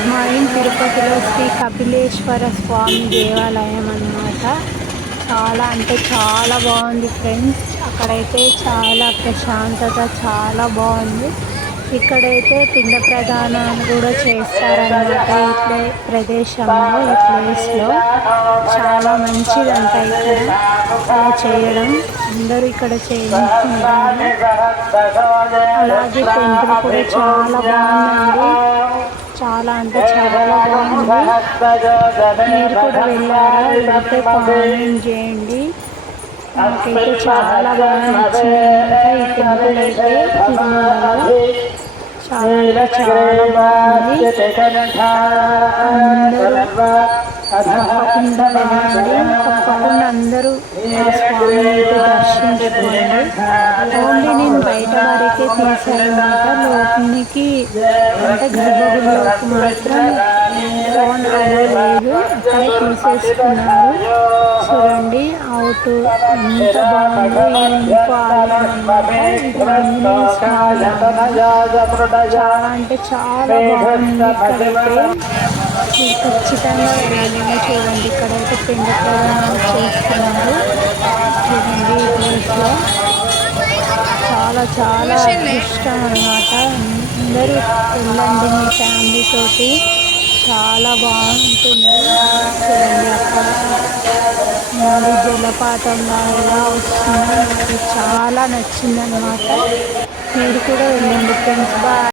Good morning. తిరుపతిలో శ్రీ కపిలేశ్వర స్వామి దేవాలయం అన్నమాట. చాలా అంటే చాలా బాగుంది ఫ్రెండ్స్. అక్కడైతే చాలా ప్రశాంతత, చాలా బాగుంది. ఇక్కడైతే పిండ ప్రదానాలు కూడా చేస్తారన్నమాట. ఈ ప్రదేశంలో, ఈ ప్లేస్లో చాలా మంచిదంట ఇక్కడ అలా చేయడం. అందరూ ఇక్కడ చేయించుకుంటారు. అలాగే టెంపుల్ కూడా చాలా బాగుందండి. చాలా అంటే చాలా బాగుంది. మీరు కూడా వెళ్ళారా? వెళ్తే కామెంట్ చేయండి. నాకైతే చాలా బాగా నచ్చింది అన్నమాట ఈ టెంపుల్ అయితే. తిరుమలలో చాలా అంటే చాలా బాగుంది. అందరూ తప్పకుండా వెళ్ళండి. తప్పకుండా అందరూ ఆ స్వామిని అయితే దర్శించుకోండి. ఓన్లీ నేను బయట వరకే తీసానమాట. లోనికి అంటే గర్భగుడిలోకి మాత్రం ఫోన్ అవ్వలేదు. అక్కడే తీసేసుకున్నారు. చూడండి అవుట్ ఎంత బాగుందో. ఇంకో ఆలయం అన్నమాట. ఇది ఆంజనేయ స్వామి ఆలయం. చాలా అంటే చాలా బాగుంది ఇక్కడైతే. ఖచ్చితంగా వెళ్ళాలి. చూడండి ఇక్కడైతే పిండ ప్రదానాలు చేస్తున్నారు. చూడండి ఈ ప్లేస్లో చాలా చాలా అదృష్టం అన్నమాట. అందరూ వెళ్ళండి మీ ఫ్యామిలీ తోటి. చాలా బాగుంటుంది. చూడండి అక్కడ మళ్ళీ జలపాతంగా ఎలా వస్తుందో నాకు చాలా నచ్చిందనమాట. మీరు కూడా వెళ్ళండి ఫ్రెండ్స్. బాయ్.